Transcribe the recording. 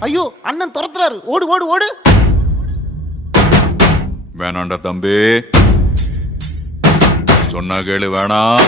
ஐயோ அண்ணன் துரத்துறாரு, ஓடு ஓடு ஓடு. வேணாண்டா தம்பி, சொன்னா கேளு, வேணாம்.